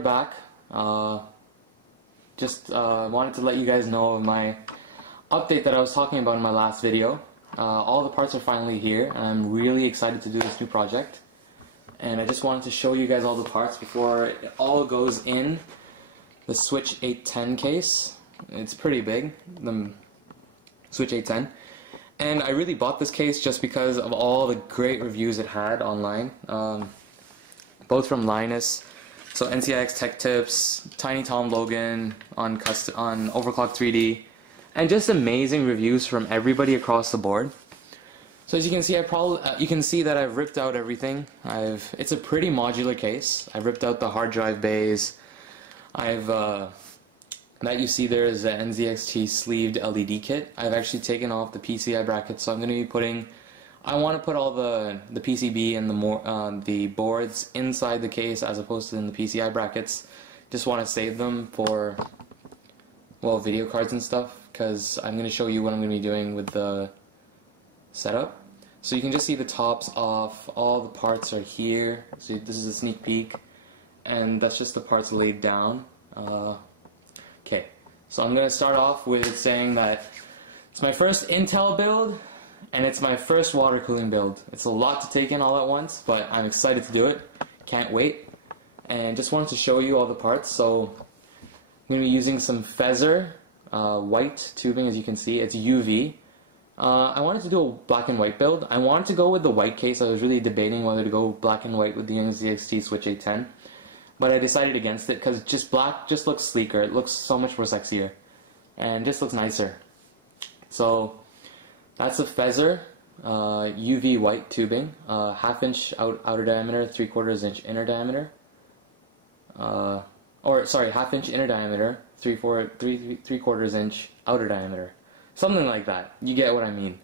we're back. Just wanted to let you guys know of my update that I was talking about in my last video. All the parts are finally here, and I'm really excited to do this new project. And I just wanted to show you guys all the parts before it all goes in the Switch 810 case. It's pretty big, the Switch 810. And I really bought this case just because of all the great reviews it had online. Both from Linus, so NCIX Tech Tips, Tiny Tom Logan on Overclock 3D, and just amazing reviews from everybody across the board. So as you can see, you can see that I've ripped out everything. It's a pretty modular case. I've ripped out the hard drive bays. That you see there is the NZXT sleeved LED kit. I've actually taken off the PCI brackets, so I'm going to be putting. I want to put all the PCB and the boards inside the case as opposed to in the PCI brackets. Just want to save them for, well, video cards and stuff, because I'm going to show you what I'm going to be doing with the setup. So you can just see the tops off. All the parts are here. So this is a sneak peek, and that's just the parts laid down. Okay, so I'm going to start off with saying that it's my first Intel build, and it's my first water cooling build. It's a lot to take in all at once, but I'm excited to do it. Can't wait. And just wanted to show you all the parts. So I'm going to be using some Feather white tubing, as you can see. It's UV. I wanted to do a black and white build. I wanted to go with the white case. I was really debating whether to go black and white with the NZXT Switch 810. But I decided against it because just black just looks sleeker. It looks so much more sexier. And just looks nicer. So that's a Feather UV white tubing. 1/2 inch outer diameter, 3/4 inch inner diameter. Or sorry, 1/2 inch inner diameter, 3/4 inch outer diameter. Something like that. You get what I mean.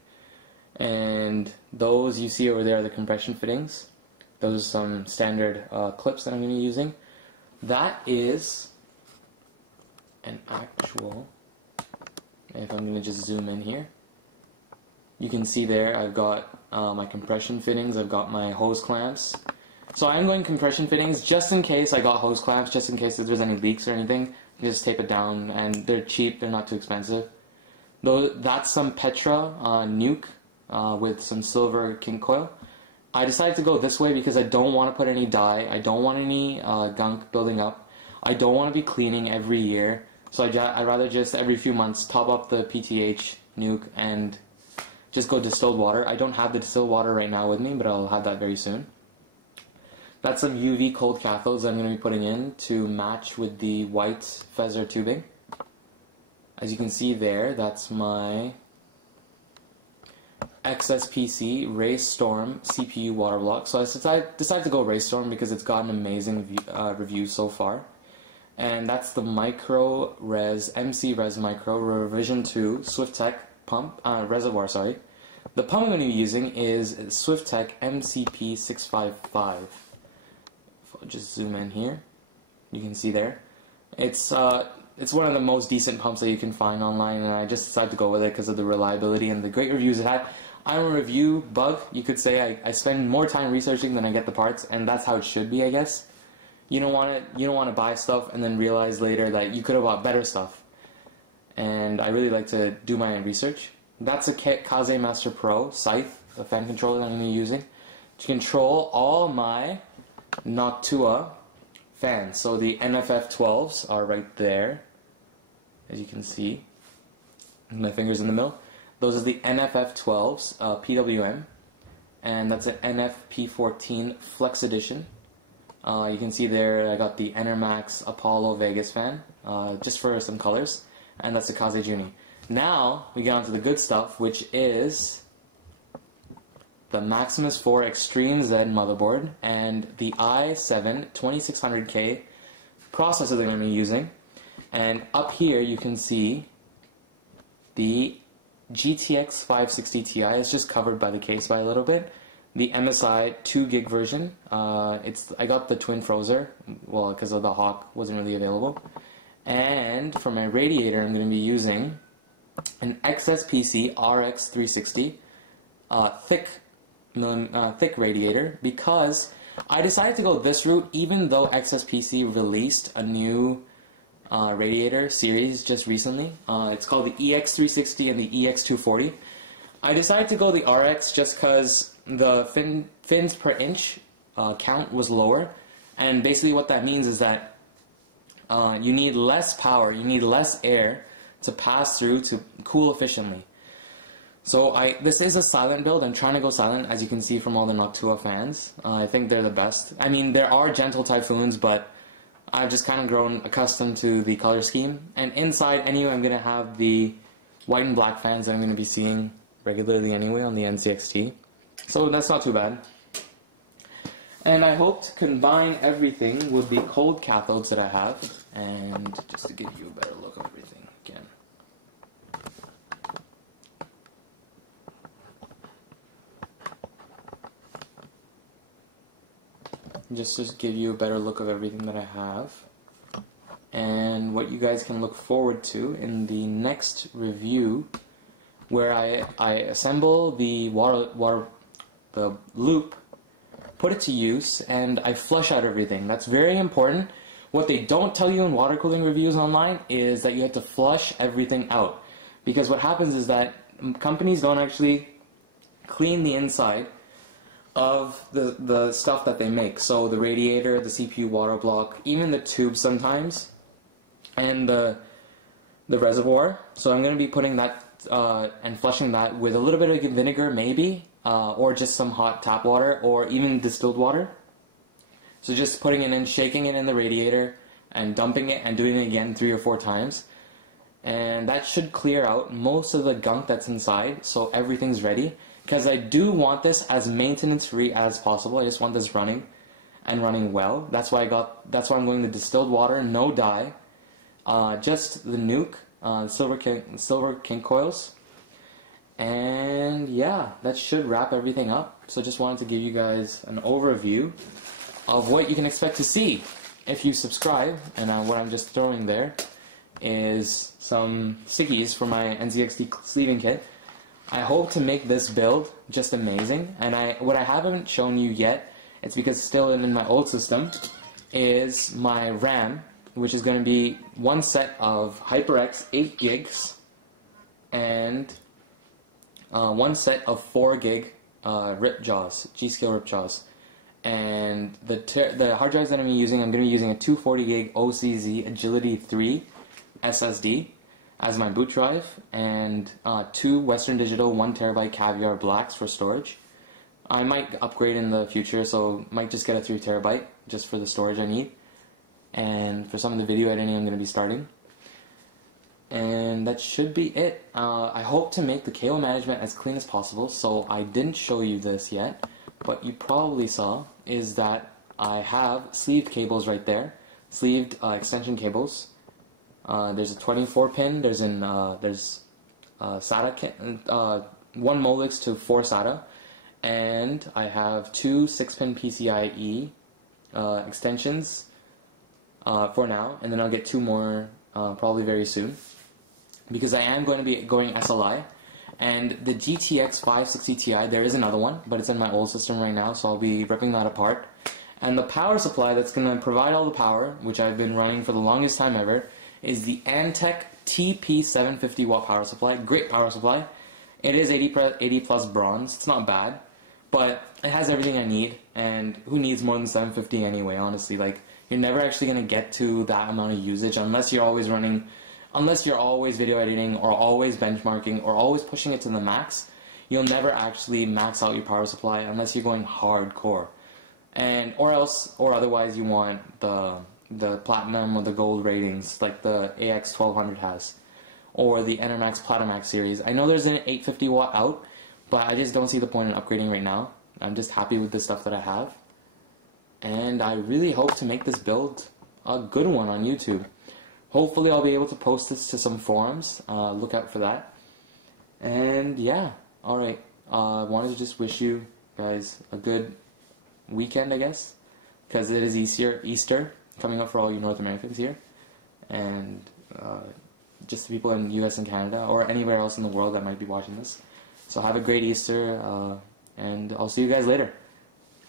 And those you see over there are the compression fittings. Those are some standard clips that I'm going to be using. That is an actual, if I'm going to just zoom in here, you can see there I've got my compression fittings, I've got my hose clamps. So I'm going compression fittings just in case I got hose clamps, just in case if there's any leaks or anything. You just tape it down, and they're cheap, they're not too expensive. Though that's some Petra nuke with some silver kink coil. I decided to go this way because I don't want to put any dye, I don't want any gunk building up, I don't want to be cleaning every year, so I'd rather just every few months top up the PTH nuke and just go distilled water. I don't have the distilled water right now with me, but I'll have that very soon. That's some UV cold cathodes I'm going to be putting in to match with the white Feather tubing. As you can see there, that's my XSPC Raystorm CPU water block. So I decided to go Raystorm because it's got an amazing review so far. And that's the MC Res Micro Revision 2 SwiftTech pump, reservoir, sorry. The pump I'm going to be using is SwiftTech MCP655. If I'll just zoom in here, you can see there. It's one of the most decent pumps that you can find online, and I just decided to go with it because of the reliability and the great reviews it had. I'm a review bug, you could say. I spend more time researching than I get the parts, and that's how it should be, I guess. You don't want to buy stuff and then realize later that you could have bought better stuff. And I really like to do my own research. That's a Kaze Master Pro scythe, the fan controller that I'm going to be using, to control all my Noctua fans. So the NFF12s are right there, as you can see. My fingers in the middle. Those are the NFF12s, PWM, and that's an NFP14 Flex Edition. You can see there I got the Enermax Apollo Vegas fan, just for some colors, and that's the Kaze Juni. Now we get on to the good stuff, which is the Maximus 4 Extreme Z motherboard and the i7 2600K processor that I'm going to be using. And up here you can see the GTX 560 Ti is just covered by the case by a little bit. The MSI 2 gig version, I got the Twin-Frozr, well, because of the Hawk wasn't really available. And for my radiator, I'm going to be using an XSPC RX360 thick radiator, because I decided to go this route even though XSPC released a new radiator series just recently. It's called the EX360 and the EX240. I decided to go the RX just because the fins per inch count was lower, and basically what that means is that you need less power, you need less air to pass through to cool efficiently. So this is a silent build. I'm trying to go silent, as you can see from all the Noctua fans. I think they're the best. I mean, there are gentle Typhoons, but I've just kind of grown accustomed to the color scheme. And inside, anyway, I'm going to have the white and black fans that I'm going to be seeing regularly anyway on the NZXT. So that's not too bad. And I hope to combine everything with the cold cathodes that I have. And just to give you a better look of everything again. Just to give you a better look of everything that I have. And what you guys can look forward to in the next review, where I assemble the the loop, put it to use, and I flush out everything. That's very important. What they don't tell you in water cooling reviews online is that you have to flush everything out. Because what happens is that companies don't actually clean the inside of the stuff that they make. So the radiator, the CPU water block, even the tubes sometimes, and the reservoir. So I'm going to be putting that and flushing that with a little bit of vinegar maybe, or just some hot tap water, or even distilled water. So just putting it in, shaking it in the radiator, and dumping it and doing it again 3 or 4 times. And that should clear out most of the gunk that's inside, so everything's ready. Because I do want this as maintenance free as possible. I just want this running and running well. That's why I'm going the distilled water, no dye, just the nuke, silver kink coils. And yeah, that should wrap everything up. So just wanted to give you guys an overview of what you can expect to see if you subscribe. And what I'm just throwing there is some stickies for my NZXT sleeving kit. I hope to make this build just amazing, and what I haven't shown you yet, it's because it's still in my old system, is my RAM, which is going to be one set of HyperX 8 gigs and one set of 4 gig rip jaws, G-Skill rip jaws. And the hard drives that I'm going to be using a 240 gig OCZ Agility 3 SSD as my boot drive, and 2 Western Digital 1TB Caviar Blacks for storage. I might upgrade in the future, so might just get a 3 TB just for the storage I need. And for some of the video editing I'm going to be starting. And that should be it. I hope to make the cable management as clean as possible, so I didn't show you this yet. What you probably saw is that I have sleeved cables right there. Sleeved extension cables. There's a 24 pin, there's SATA, 1 Molex to 4 SATA, and I have 2 6-pin PCIe extensions for now, and then I'll get 2 more probably very soon, because I am going to be going SLI, and the GTX 560 Ti, there is another one, but it's in my old system right now, so I'll be ripping that apart. And the power supply that's going to provide all the power, which I've been running for the longest time ever, is the Antec TP 750 watt power supply. Great power supply. It is 80 plus bronze. It's not bad, but it has everything I need, and who needs more than 750 anyway, honestly. Like, you're never actually going to get to that amount of usage unless you're always video editing, or always benchmarking, or always pushing it to the max. You'll never actually max out your power supply unless you're going hardcore. Or otherwise you want the platinum or the gold ratings like the AX1200 has, or the Enermax Platimax series. I know there's an 850 watt out, but I just don't see the point in upgrading right now. I'm just happy with the stuff that I have, and I really hope to make this build a good one on YouTube. Hopefully I'll be able to post this to some forums. Look out for that. And yeah, alright, I wanted to just wish you guys a good weekend, I guess, because it is Easter coming up for all you North Americans here, and just the people in US and Canada, or anywhere else in the world that might be watching this. So have a great Easter, and I'll see you guys later.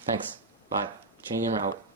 Thanks. Bye. Chain Gamer out.